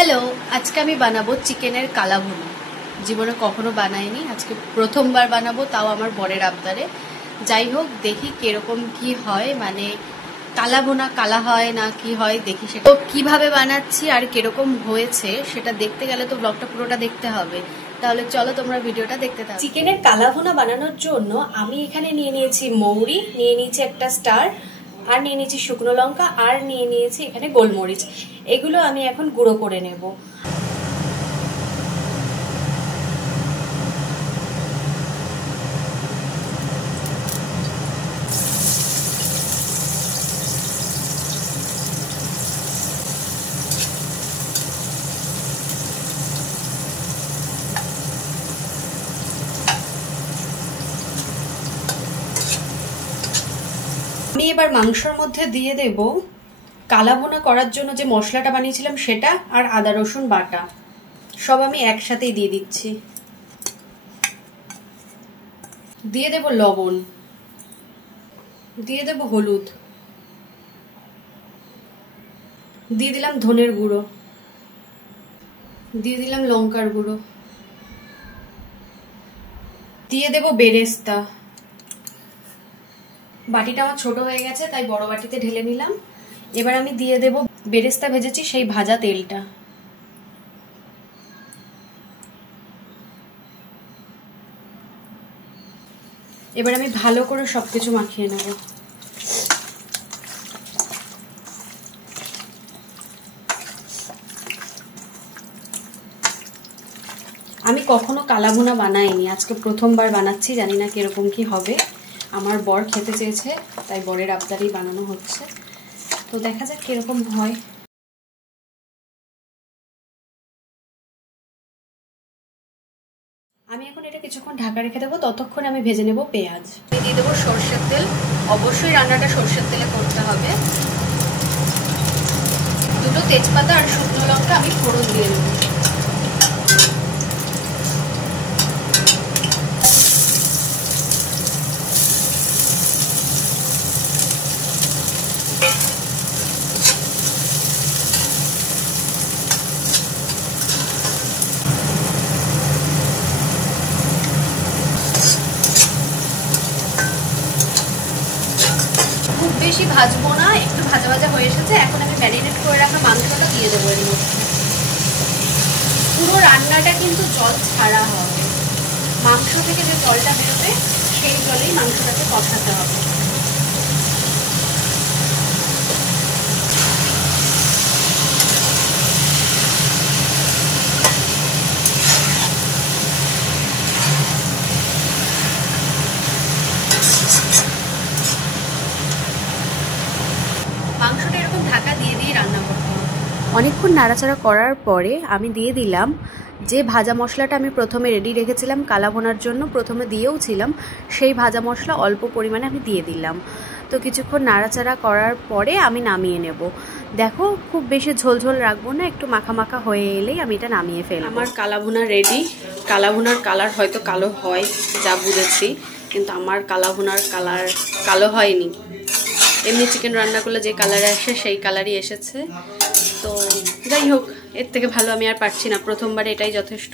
Hello, আজকে আমি বানাবো চিকেনের কালা ভুনা। জীবনে কখনো বানাইনি, আজকে প্রথমবার বানাবো, তাও আমার বরের আবদারে। যাই হোক, দেখি কিরকম কি হয়, মানে কালা ভুনা কালা হয় না কি হয় দেখি। সেটা কিভাবে বানাচ্ছি আর কিরকম হয়েছে সেটা দেখতে গেলে তো ব্লগটা পুরোটা দেখতে হবে। তাহলে চলো তোমরা ভিডিওটা দেখতে থাকো। চিকেনের কালা ভুনা বানানোর জন্য আমি এখানে নিয়ে নিয়েছি মৌরি, নিয়ে নিয়েছি একটা স্টার, আর নিয়ে নিয়েছি শুকনো লঙ্কা, আর নিয়ে নিয়েছি এখানে গোলমরিচ। এগুলো আমি এখন গুঁড়ো করে নেব। আমি এবার মাংসের মধ্যে দিয়ে দেব কালা ভুনা করার জন্য যে মশলাটা বানিয়েছিলাম সেটা, আর আদা রসুন বাটা সব আমি একসাথেই দিয়ে দিচ্ছি। দিয়ে দেব লবণ, দিয়ে দেব হলুদ, দিয়ে দিলাম ধনের গুঁড়ো, দিয়ে দিলাম লঙ্কার গুঁড়ো, দিয়ে দেব বেরেস্তা। বাটিটা আমার ছোট হয়ে গেছে তাই বড় বাটিতে ঢেলে নিলাম। এবার আমি দিয়ে দেব বেরেস্তা ভেজেছি সেই ভাজা তেলটা। এবার আমি ভালো করে সবকিছু মাখিয়ে নেব। আমি কখনো কালা ভুনা বানাইনি, আজকে প্রথমবার বানাচ্ছি, জানি না কিরকম কি হবে। আমার বর খেতে চেয়েছে তাই বরের আবদারেই বানানো হচ্ছে, তো দেখা যাক কিরকম হয়। আমি এখন এটা কিছুক্ষণ ঢাকা রেখে দেবো, ততক্ষণ আমি ভেজে নেব পেঁয়াজ। দিয়ে দেবো সরষের তেল, অবশ্যই রান্নাটা সরষের তেলে করতে হবে। দুটো তেজপাতা আর শুকনো লঙ্কা আমি ফোড়ন দিয়ে দেবো। খুব বেশি ভাজবো না, একটু ভাজা ভাজা হয়ে এসেছে। এখন আমি ম্যারিনেট করে রাখা মাংসটা দিয়ে দেবো এর মধ্যে। পুরো রান্নাটা কিন্তু জল ছাড়া হবে, মাংস থেকে যে জলটা বেরোবে সেই জলেই মাংসটাকে কষাতে হবে। মাংসটা এরকম ঢাকা দিয়ে দিয়ে রান্না করতে হবে। অনেকক্ষণ নাড়াচাড়া করার পরে আমি দিয়ে দিলাম যে ভাজা মশলাটা আমি প্রথমে রেডি রেখেছিলাম কালা ভুনার জন্য, প্রথমে দিয়েও ছিলাম, সেই ভাজা মশলা অল্প পরিমাণে আমি দিয়ে দিলাম। তো কিছুক্ষণ নাড়াচাড়া করার পরে আমি নামিয়ে নেব। দেখো, খুব বেশি ঝোলঝোল রাখবো না, একটু মাখা মাখা হয়ে এলেই আমি এটা নামিয়ে ফেলবো। আমার কালা ভুনা রেডি। কালা ভুনার কালার হয়তো কালো হয় যা বুঝেছি, কিন্তু আমার কালা ভুনার কালার কালো হয়নি। এমনি চিকেন রান্না করলে যে কালারে আসে সেই কালারই এসেছে। তো যাই হোক, এর থেকে ভালো আমি আর পারছি না, প্রথমবার এটাই যথেষ্ট।